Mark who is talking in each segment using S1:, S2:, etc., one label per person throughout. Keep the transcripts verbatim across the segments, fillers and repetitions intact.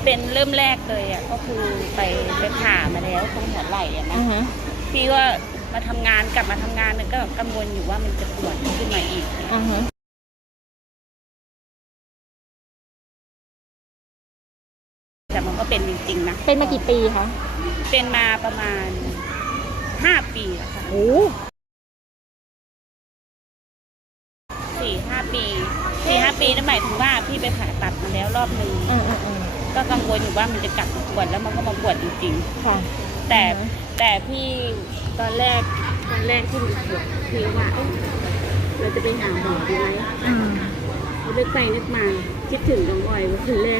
S1: เป็นเริ่มแรกเลยอ่ะก็คือไปไปผ่ามาแล้วตรงหัวไหล่อะนะพี่ก็มาทำงานกลับมาทำงานเนี่ยก็กังวลอยู่ว่ามันจะปวดขึ้นมาอีกแต่มันก็เป็นจริงๆนะ
S2: เป็นมากี่ปีคะ
S1: เป็นมาประมาณห้าปีแล้วค่ะ
S2: โอ้
S1: สี่ห้าปีสี่ห้าปีนั่นหมายถึงว่าพี่ไปผ่าตัดมาแล้วรอบหนึ่งก็กังวลอยู่ว่ามันจะกลับมาปวดแล้วมันก็มาปวดจริงๆค่ะแต่แต่พี่ตอนแรกตอนแรกที่มันปวดพี่ว่าเราจะไปหาหมอดีไหมนึกไปนึกมาคิดถึงน้องออยว่าคนแรก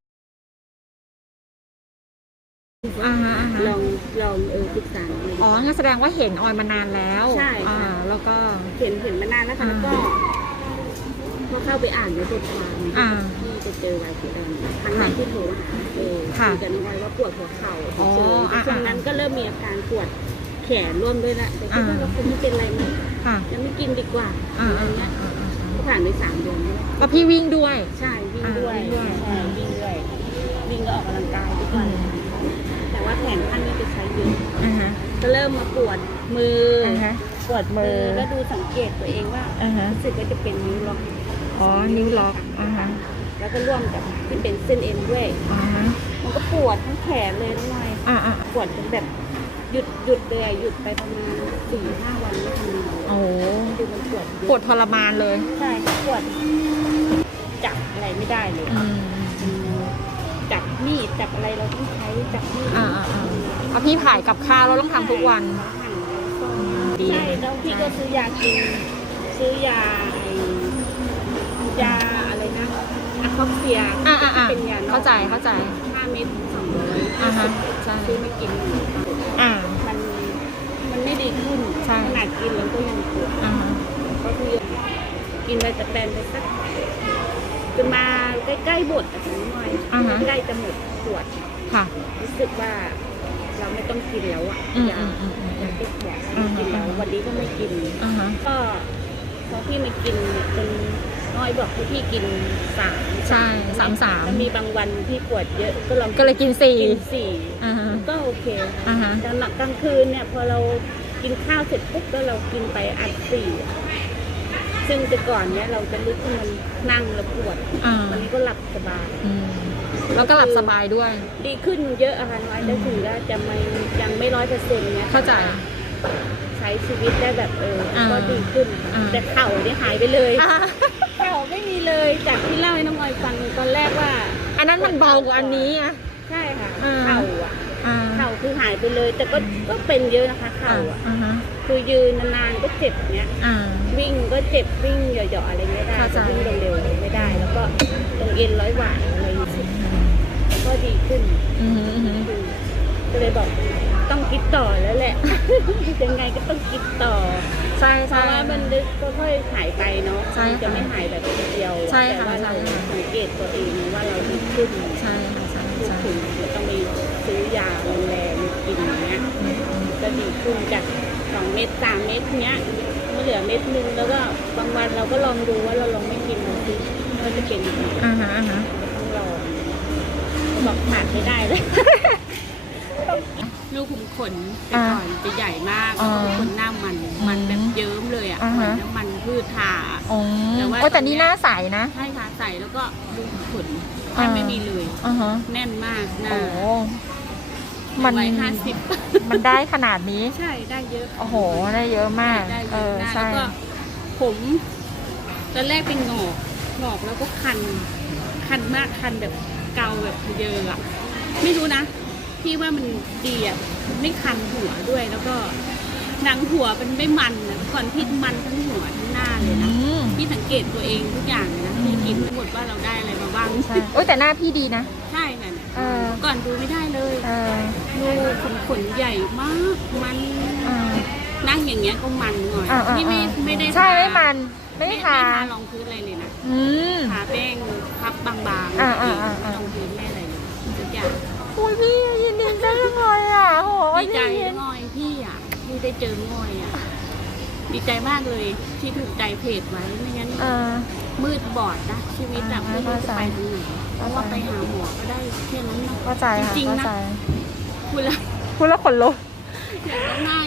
S1: ลองลองเออปรึกษา
S2: อ๋องั้นแสดงว่าเห็นออยมานานแล้ว
S1: ใช่ค่ะ
S2: แล้วก็
S1: เห็นเห็นมานานแล้วค่ะแล้วก็พอเข้าไปอ่านในบทความที่จะเจอรายชื่อดำครั้งแรกที่โทรหาเออคุยกันน้อยว่าปวดหัวเข่าเจอช่วงนั้นก็เริ่มมีอาการปวดแขนร่วมด้วยละแต่คิดว่าเราคงไม่เป็นอะไรมั้งจะไม่กินดีกว่าอะไรเงี้ยก็ผ่านไปสามเดือน
S2: ก็พี่วิ่งด้วย
S1: ใช่วิ่งด้วยใช่วิ่งด้วยวิ่งก็ออกกำลังกายทุกวันแต่ว่าแขนข้างนี้จะใช้เยอะก็เริ่มมาปวดมือ
S2: ปวดมือ
S1: แล้วดูสังเกตตัวเองว่ารู้สึกว่าจะเป็นนิ้วล็อก
S2: อ๋อนิ้วล็อก
S1: แล้วก็ร่วมกับที่เป็นเส้นเอ็นด้วยมันก็ปวดทั้งแขนเลยนิดหน่อยปวดจนแบบหยุดหยุดเลยหยุดไปประมาณสี่ห้าวันไม่ทำงาน
S2: โอ้
S1: ดูมันปวด
S2: ปวดทรมานเลย
S1: ใช่ปวดจับอะไรไม่ได้เลยจับมีดจับอะไรเราต้องใช้จับมีด
S2: อ่าอ่าเอาพี่ผ่ายกับข้าวเราต้องทำทุกวัน
S1: ใช่แล้วพี่ก็ซื้อยากินซื้อยายาอะไรนะอะคอฟเฟีย
S2: เป็นยาเข้าใจเข้าใจ
S1: ห้าเม็ดสองร้อยอ่าฮะซื้อมากิน
S2: อ่า
S1: มันมันไม่ดีขึ้นขนาดกินแล้วก็ยังปวดก็คือกินไปแต่แปนไปสักจนมาใกล้ๆบทแต่หน่อยใกล้จะหมดปวด
S2: ค่ะ
S1: รู้สึกว่าเราไม่ต้องกินแล้วอ่ะยายาแก้ปวดกินแล้ววันนี้ก็ไม่กินก็พอพี่ไม่กินจนน้อยบอกให้พี่กินสาม
S2: ใช่สามสาม
S1: ถ้ามีบางวันที่ปวดเยอะก็ลอง
S2: ก็เลยกินสี่
S1: กินสี่ก็โอเคแต่หนักกลางคืนเนี่ยพอเรากินข้าวเสร็จปุ๊บแล้วเรากินไปอัดสี่ซึ่งแต่ก่อนเนี้ยเราจะลุกขึ้นมันนั่งแล้วปวดวันนี้ก็หลับสบาย
S2: แล้วก็หลับสบายด้วย
S1: ดีขึ้นเยอะอะค่ะน้อยแต่ถึงว่าจะไม่ยังไม่ร้อยเปอร์เซ็นต์เนี้ย
S2: เข้าใจ
S1: ใช้ชีวิตได้แบบเออก็ดีขึ้นแต่เข่าเนี่ยหายไปเลยเข่าไม่มีเลยจากที่เล่าให้น้องออยฟังตอนแรกว่า
S2: อันนั้นมันเบากว่าอันนี้อะ
S1: ใช่ค่ะเข่าอ่ะเข่าคือหายไปเลยแต่ก็ก็เป็นเยอะนะคะเข่าอ่ะคือยืนนานๆก็เจ็บเนี้ยวิ่งก็เจ็บวิ่งเหยาะๆอะไรไม่ได้วิ่งเร็วๆไม่ได้แล้วก็ตรงเอ็นร้อยหวานอะไรอย่างเงี้ยก็ดีขึ้นก็เลยบอกต้องกินต่อแล้วแหละยังไงก็ต้องกินต่อ
S2: ใช่
S1: เพราะว่ามันลึกก็ค่อยหายไปเนาะจะไม่หายแบบเดียวแต่ว่าเราสังเกตตัวเองว่าเราดีขึ้น
S2: ใช่ค่ะใช่ใช่
S1: ถึงจะต้องมีซื้อยาแรงกินอย่างเงี้ยก็ดีขึ้นจากสองเม็ดสามเม็ดเนี้ยไม่เหลือเม็ดนึงแล้วก็บางวันเราก็ลองดูว่าเราลองไม่กินมันสิมันจะเป็นยังไง
S2: อ่าฮะอ่าฮะ
S1: ต้องลองบอกขาดไม่ได้เลยลูกขุมขนแต่ก่อนจะใหญ่มากขนหน้ามันมันแบบเยิ้มเลยอ่ะเหมือนน้ำมันพืชทา
S2: แต่ว่าแต่นี่หน้าใสนะ
S1: ใช่ค่ะใสแล้วก็ลูกขุมขนแทบไม่มีเลยแน่นมากหน้า
S2: มัน
S1: ห้าสิบ
S2: มันได้ขนาดนี้
S1: ใช่ได้เยอะ
S2: โอ้โหได้เยอะมาก
S1: เออใช่แล้วก็ผมตอนแรกเป็นงอกงอกแล้วก็คันคันมากคันแบบเกาแบบเยอะอ่ะไม่รู้นะพี่ว่ามันดีอ่ะไม่คันหัวด้วยแล้วก็หนังหัวมันไม่มันนะก่อนพี่มันทั้งหัวทั้งหน้าเลยนะพี่สังเกตตัวเองทุกอย่างเลยนะพี่กินหมดว่าเราได้อะไรมาบ้าง
S2: ใช่โอ้แต่หน้าพี่ดีนะ
S1: ใช่ค่ะก่อนดูไม่ได้เลยดูขนขนใหญ่มากมันนั่งอย่างเงี้ยก็มันหน่อยพี่ไม่ไม่ได้
S2: ใช่ไม่มันไม่ได้ทาร
S1: องพื้นอะไรเลยนะทาแป้งพับบางๆรองพื้นไม่อะไรเลยทุกอย่าง
S2: โอ้ยพี่ยินดีใจจังเลยอ่ะโห
S1: ดีใจงอยพี่อ่ะพี่ได้เจองอยอ่ะดีใจมากเลยที่ถูกใจเพจไว้ไม่งั้นมืดบอดนะชีวิตแบบไม่รู้จะไปทางไหนเพราะว่าไปหาหมอก็ได้แค่นั้นเนาะ
S2: เข้าใจค่ะ
S1: จริงๆ
S2: เข้า
S1: นะ
S2: ใจ
S1: คุณละ
S2: พูดแล้วขนลุก
S1: อย่างนั้นหน้า